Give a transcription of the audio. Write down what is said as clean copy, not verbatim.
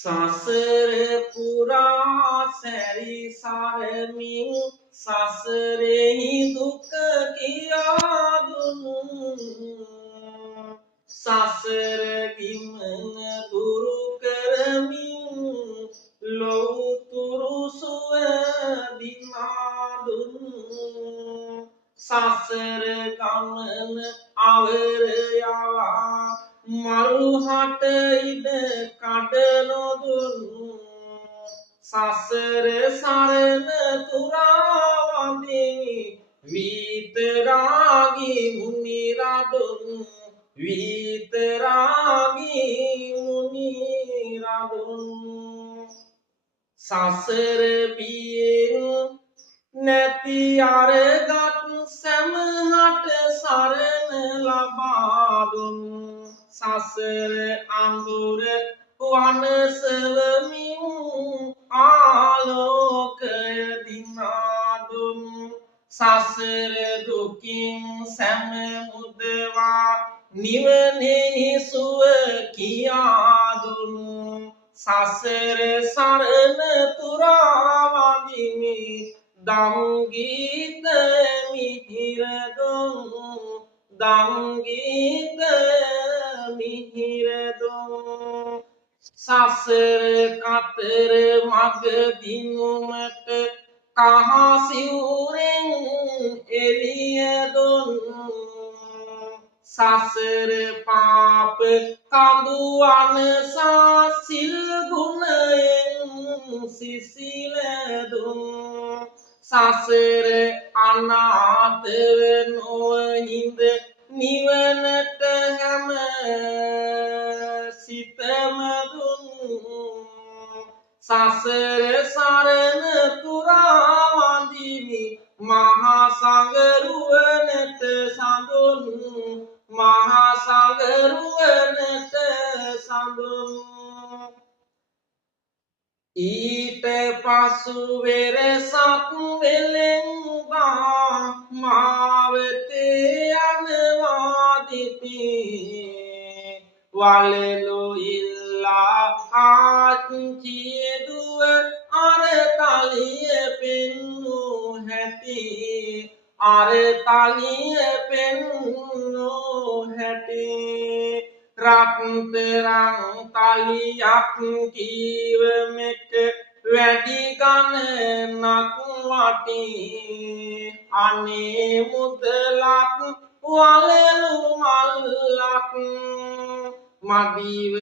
සසර පුරා සැරි සරමින් සසරෙහි දුක කියා දුනු සසර ගිමන දුරු කරමින් ලෝතුරු සුව දිනා දුනු සසර ගමන අවර යවා මල්හට ඉඩ කඩනොදුනු සසර සරණ තුරාවන්දිමි විතරාගී මුනිරදුන් විතරාගී මුනිරදුන් සසර බියෙන් නැති අරගත් සැමහට සරණ ලබා දුන් සසර අඳුර වනසවමින් ආලෝකය දිනා දුන් සසර දුකින් සැම මුදවා නිවනෙහි සුව කියා දුනු සසර සරණ තුරාවන්දිමි දංගීත මිහිරදුන් දංගීත මිහිරදුන් සසර කතර මග දිනුමට කහසිවුරෙන් එළිය දුන් සසර පාප කඳු අනසා සිල් ගුණයෙන් සිසිල දුන් සසර අනාථව නොහිඳ නිවනට හැම සිතම දුන් සසර සරණ තුරාවන්දිමි මහා සංඝරුවනට සඳුන් මහා සංඝරුවනට සඳුන් ඊට පසු වෙරසක් වෙලෙන්දා මාවතේ යනවාදිති වලලු ඉල්ලා ආච්චිය දුව අර තලිය පෙන්නු හැටි අර තලිය පෙන්නු හැටි රත්තරන් තලියක් කීව මෙට වැඩි ගණනක් වටි අනේ මුදලක් වලලු මල්ලක් මදිව